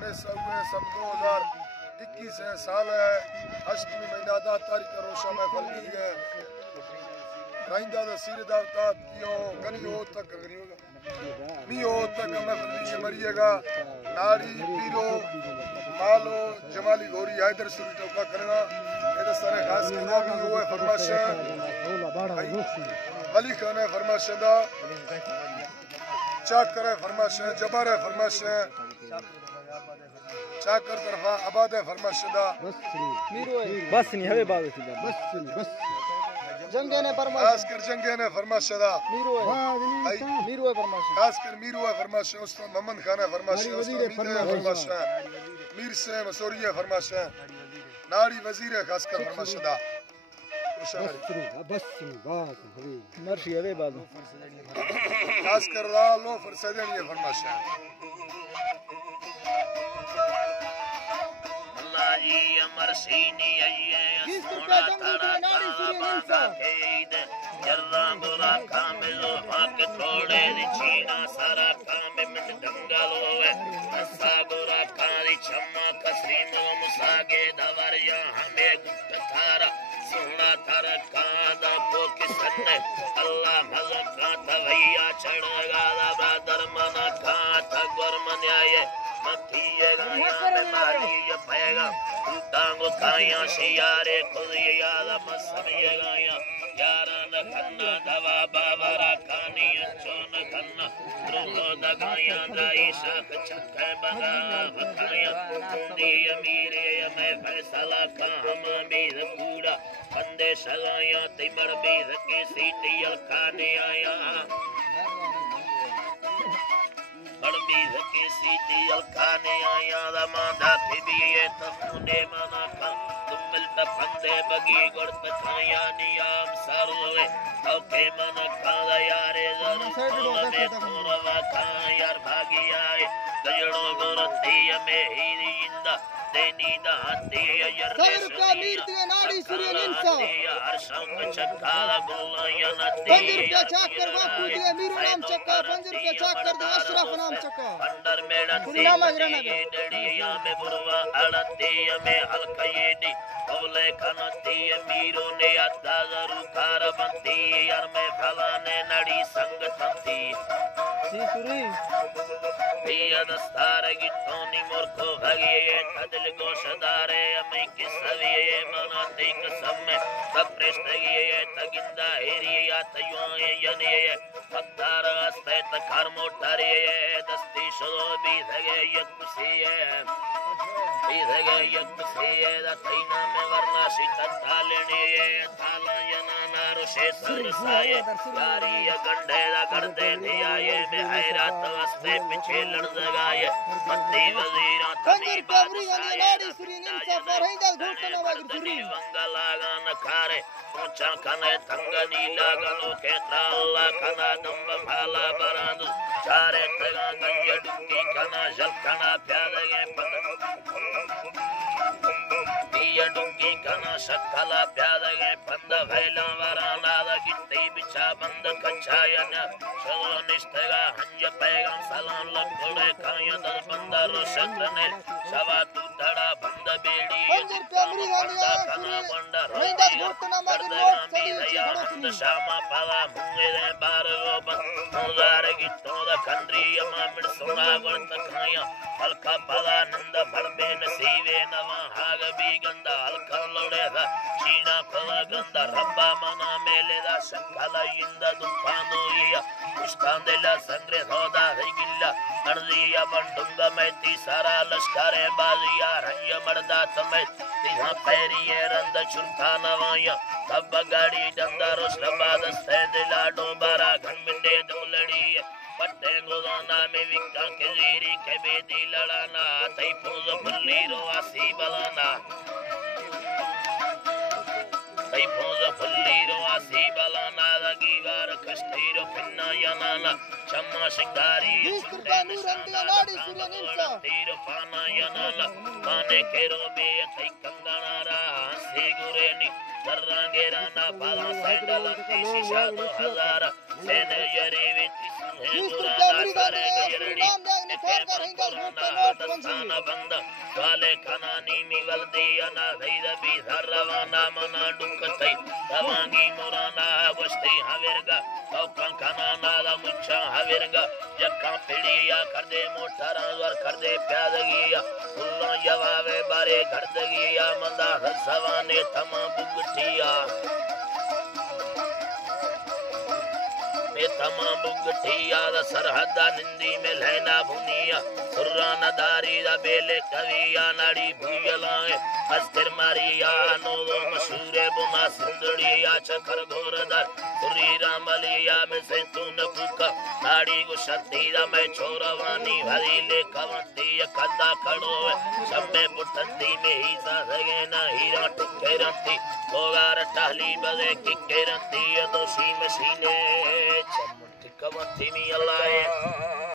हमें सन 2021 है साल है 8वीं महीना 10 तारीख रोशा महफल की है राइंदा दा सिर दावता कियो गनी हो तक गनी होगा मी हो तक महफल की मरिएगा नारी पीरो मालो जमाली गोरी हैदर सुरी टोका करना ये सारे खास करना भी हुआ फरमाश वली खान है फरमाश दा चाकर है फरमाश है जबर है फरमाश है चाकर तरफा आबाद है फरमाश दा बस नहीं हवे बात बस जंगे ने फरमाश खास कर जंगे ने फरमाश दा मीरू है फरमाश खास कर मीरू है फरमाश उस्ताद मोहम्मद खान है फरमाश उस्ताद फरमाश मीर से मसूरी है फरमाश नारी वजीर है खास कर फरमाश दा बस बात हवे मर्शी हवे बात खास कर लो फरसदनी है फरमाश जी अमर सीनी आइए सोना तारा बाबा खेद जर्रा बुरा कामिल हक थोड़े चीना सारा काम में दंगल होवे असा गोरा कारी छम्मा कसरी मो मुसागे दवरिया हमें गुट थारा सोना थारा कादा को किसन अल्लाह मज़ा का तवैया चढ़गा दा दरमना का तगवर मन्याए मथिएगा में मारी ये पैगा टांगो खाया सियारे खुद याद मसमिएगा यारा न खन्ना दवा बाबरा खानी चोन खन्ना रुको दगाया दाई शाख छक्के बगा बखाया दी अमीरे मैं फैसला का हम बीर कूड़ा बंदे सगाया तिमर बीर की सीटी खाने आया बड़बी धके सीटी अलखाने आया दमादा फिबिए तफूने मना का तुम मिलता फंदे बगी गुड़ पखाया नियाम सारोवे ओके मना खादा यारे जर में पूरवा खा यार भागी आए गजड़ो गोरती में हीरी इंदा देनी दाते यार का मीर दिया नाड़ी सूर्य निंसा यार संग चक्का गोला या नती 5 रुपया चाकर बापू दिया मीरू नाम चक्का 5 रुपया चाकर दो अशरफ नाम चक्का अंडर मेड़ा डड़िया में बुरवा अड़ती में हल्का ये डी बोले खनती मीरो ने अद्दा जरू कार बनती यार में फलाने नड़ी संग थंती जी सुरी पिया दस्तार गिटोनी मोरको भगिए तदल गोशदारे अमै की सविए मनाते कसम में तप्रेष्टगिए तगिंदा हेरिया तयुए यनिए पत्तार अस्ते तखर मोटरिए दस्ती शो भी धगे यकुसिए दतैना में वरना शितन तालनिए ताला यनाना रुषे सरसाए यारी गंडे दा करदे दियाए में हैरात वस्ते पीछे लड़ जगाए बंदी वजीरा तनी बाबरी नाड़ी सुरी निंसा फरहिंदा घोटना वाली सुरी वंगा लागा न खारे ऊंचा कने तंगनी लागनो के ताला कना दम भाला बरादु चारे तगा गंज डुंगी कना जलकना प्यादगे दिया डुंगी कना शकला प्यादगे बंद भैला वराना गिट्टी बिछा बंद कछायन सलो निष्ठगा हंज पैगा सलाम लखोड़े खाया दल बंदर शकने सवा तू धड़ा बंद बेड़ी कना बंडा शामा पाला मुंगे बार मुजार गिट्टो द कंद्री अमा मिड सोना वर्त खाया हल्का पाला नंद भड़बे नसीवे नवा हाग भी गंदा हल्का लोड़े दा चीना फला गंदा रब्बा मना मेले दा शंखला इंद दुपानो या उस्तांदेला संग्रे होदा हिगिल्ला अर्जिया बंडुंगा मैती सारा लश्करे बाजिया रंय मर्दा तमे तिहा पैरिए रंद चुरता नवाया तब गाड़ी डंदा रोशबाद से दिला डोबारा घनमिंडे दुलड़ी पट्टे गोदाना में विक्का के जीरी के बेदी लड़ाना तई फूज फुल्ली रोआसी बलाना तई फूज फुल्ली रोआसी बलाना लगी वार कष्टीरो पिन्ना यनाना चम्मा शिकारी छुट्टे निशाना तीरो पाना यनाना माने के रोबे तई कंगना रा से गुरेनी दर्रांगेरा ना पाला सैंडल शीशा 2000 सेने यरी विच है गुरा सारे गयरड़ी खोल कर हिंगा घूट के नोट पंजी बंद वाले खाना नीमी वल्दी अना धैर भी रवाना मना डुकतै तवांगी मोराना वस्ती हवेरगा औका खाना नाला मुच्छा हवेरगा जक्का पिड़िया कर दे मोटारा वर कर दे प्यादगिया उल्ला जवावे बारे घरदगिया मंदा सवाने तमा बुगटिया तमा बुगटिया सरहदा निंदी में लहना भुनिया सुर्रा नदारी दा बेले कविया नाड़ी भूयलाए अस्थिर मारिया नो मशहूरे बुना सिंदड़िया चकर घोरदर सुरी रामलिया में से तून फूका नाड़ी को शक्ति दा मैं छोरवानी भरी ले कवंती कदा खड़ो शम्मे पुटंती में ही सा सगे ना हीरा टिके रंती गोगार टहली बजे किके रंती दोषी मशीने कवंती में अल्लाह